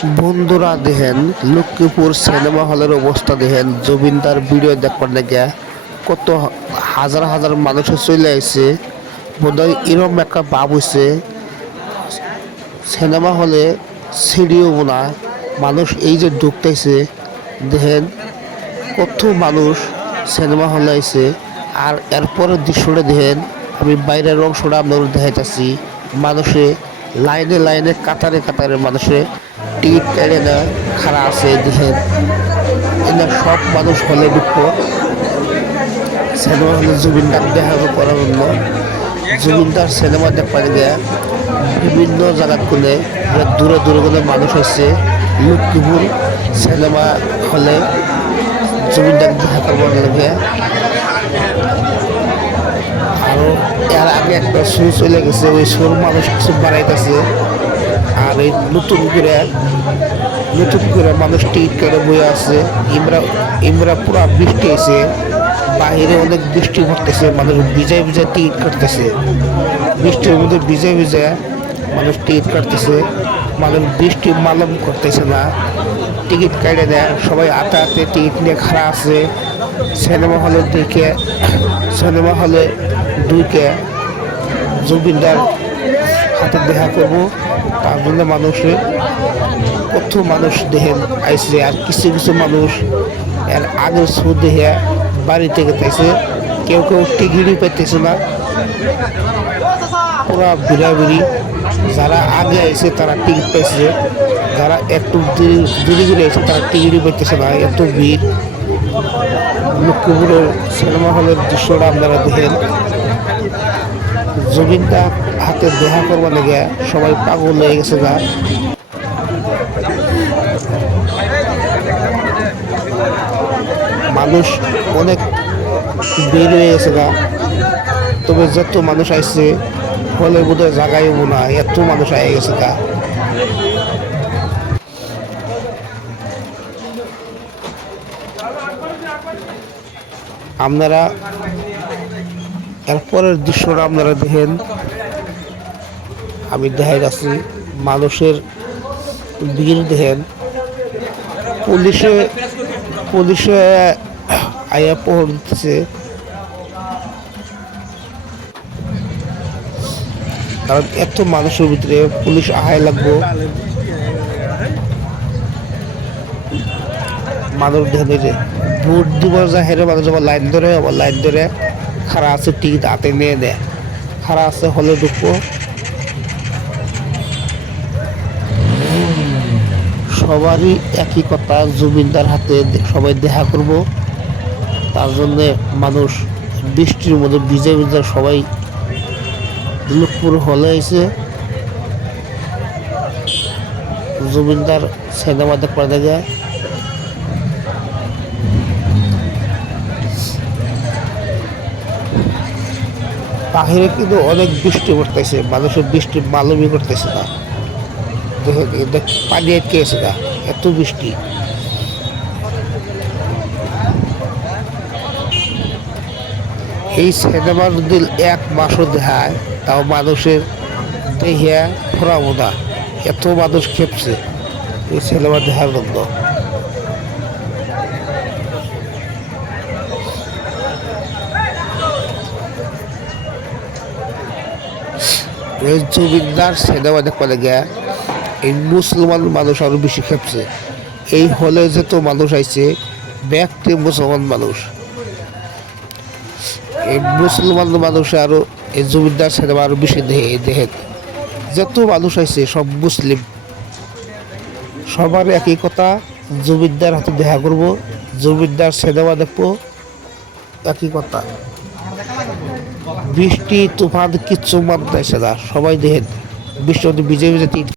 বন্ধুরা দেখেন, লক্ষ্মীপুর সিনেমা হলের অবস্থা দেখেন। জুবিনদার ভিডিও দেখবার লেগে কত হাজার হাজার মানুষ চলে আসছে বোধহয় এরম একটা ভাব হয়েছে সিনেমা হলে সিঁড়িও বোনা মানুষ এই যে ঢুকতেছে, দেখেন কত মানুষ সিনেমা হলে আইছে। আর এরপরের দৃশ্যটা দেখেন, আমি বাইরের অংশটা আপনাদের দেখাইতেছি। মানুষে লাইনে লাইনে কাতারে কাতারে মানুষে টিকিট কেড়ে না খাড়া আছে দেখেন এরা সব মানুষ হলে ঢুকবো। সিনেমা হলে জুবিনদার দেখা করার জন্য জুবিনদার সিনেমা দেখবার গিয়ে বিভিন্ন জায়গাত করে দূরে দূরে করে মানুষ হচ্ছে লক্ষ্মীপুর সিনেমা হলে জমিদার দেখা করবার লাগে। আরও এর আগে একটা সুর চলে গেছে, ওই সুর মানুষ কিছু বাড়াইতেছে। আর এই নতুন করে নতুন করে মানুষ টিকিট কেটে বয়ে আছে ইমরা ইমরা পুরা বৃষ্টি আছে বাহিরে অনেক বৃষ্টি পড়তেছে, মানুষ ভিজায় ভিজায় টিকিট কাটতেছে। বৃষ্টির মধ্যে ভিজে ভিজে মানুষ টিকিট কাটতেছে। মানুষ বৃষ্টি মালম করতেছে না। টিকিট কেটে দেয়, সবাই হাতে হাতে টিকিট নিয়ে খাড়া আছে। সিনেমা হলে দিকে, সিনেমা হলে দুইকে জুবিনদার হাতে দেখা করব তার জন্য মানুষের কত মানুষ দেখেন আইসে, আর কিছু কিছু মানুষ এর আগের শো দেখে বাড়ি থেকে পাইছে কেউ কেউ টিকিটই পাইতেছে না। পুরা ভিড়াভিড়ি যারা আগে আইছে তারা টিকিট পাইছে, যারা একটু দূরে দূরে দূরে এসে তারা টিকিটই পাইতেছে না, এত ভিড়। লক্ষ্মীপুরের সিনেমা হলের দৃশ্যটা আপনারা দেখেন। জমিনটা হাতে দেহা করবার লেগে সবাই পাগল হয়ে গেছে গা। মানুষ অনেক বের হয়ে গেছে গা। তবে যত মানুষ আসছে হলে বোধহয় জায়গায়ও না, এত মানুষ আয়ে গেছে গা। আপনারা এরপরের দৃশ্যটা আপনারা দেখেন। আমি দেখাই যাচ্ছি মানুষের ভিড় দেখেন। পুলিশে পুলিশে আয়া পোহর দিতেছে কারণ এত মানুষের ভিতরে পুলিশ আহায় লাগবো। মানুষ দেখে যে ভোট দিব যা হেরে মানুষ আবার লাইন ধরে, আবার লাইন ধরে। খারা আছে টিকিট হাতে নিয়ে দেয় খারা আছে হলে ঢুকবো সবারই একই কথা, জমিনদার হাতে সবাই দেখা করব। তার জন্যে মানুষ বৃষ্টির মধ্যে ভিজে ভিজে সবাই লক্ষ্মীপুর হলে এসে জমিনদার সিনেমা দেখবার দেখে বাহিরে কিন্তু অনেক বৃষ্টি পড়তেছে, মানুষের বৃষ্টি মালুমই করতেছে না। পানি আটকে গেছে না এত বৃষ্টি। এই সিনেমার যদি এক মাসও দেখায়, তাও মানুষের দেহিয়া ফোরাবো না, এত মানুষ খেপছে, এই সিনেমা দেখার জন্য। জমিদার সিনেমা দেখতে লেগে এই মুসলমান মানুষ আরও বেশি খেপছে। এই হলে যত মানুষ আইছে, ব্যক্তি মুসলমান মানুষ। এই মুসলমান মানুষ আরও এই জমিদার সিনেমা আরও বেশি দেখে দেখেন যত মানুষ আইছে, সব মুসলিম। সবার একই কথা জমিদার হাতে দেখা করব জমিদার সিনেমা দেখব, একই কথা। বৃষ্টি তুফান কিচ্ছু মানতেছে না সবাই দেখেন বৃষ্টি বিজেপি বিজে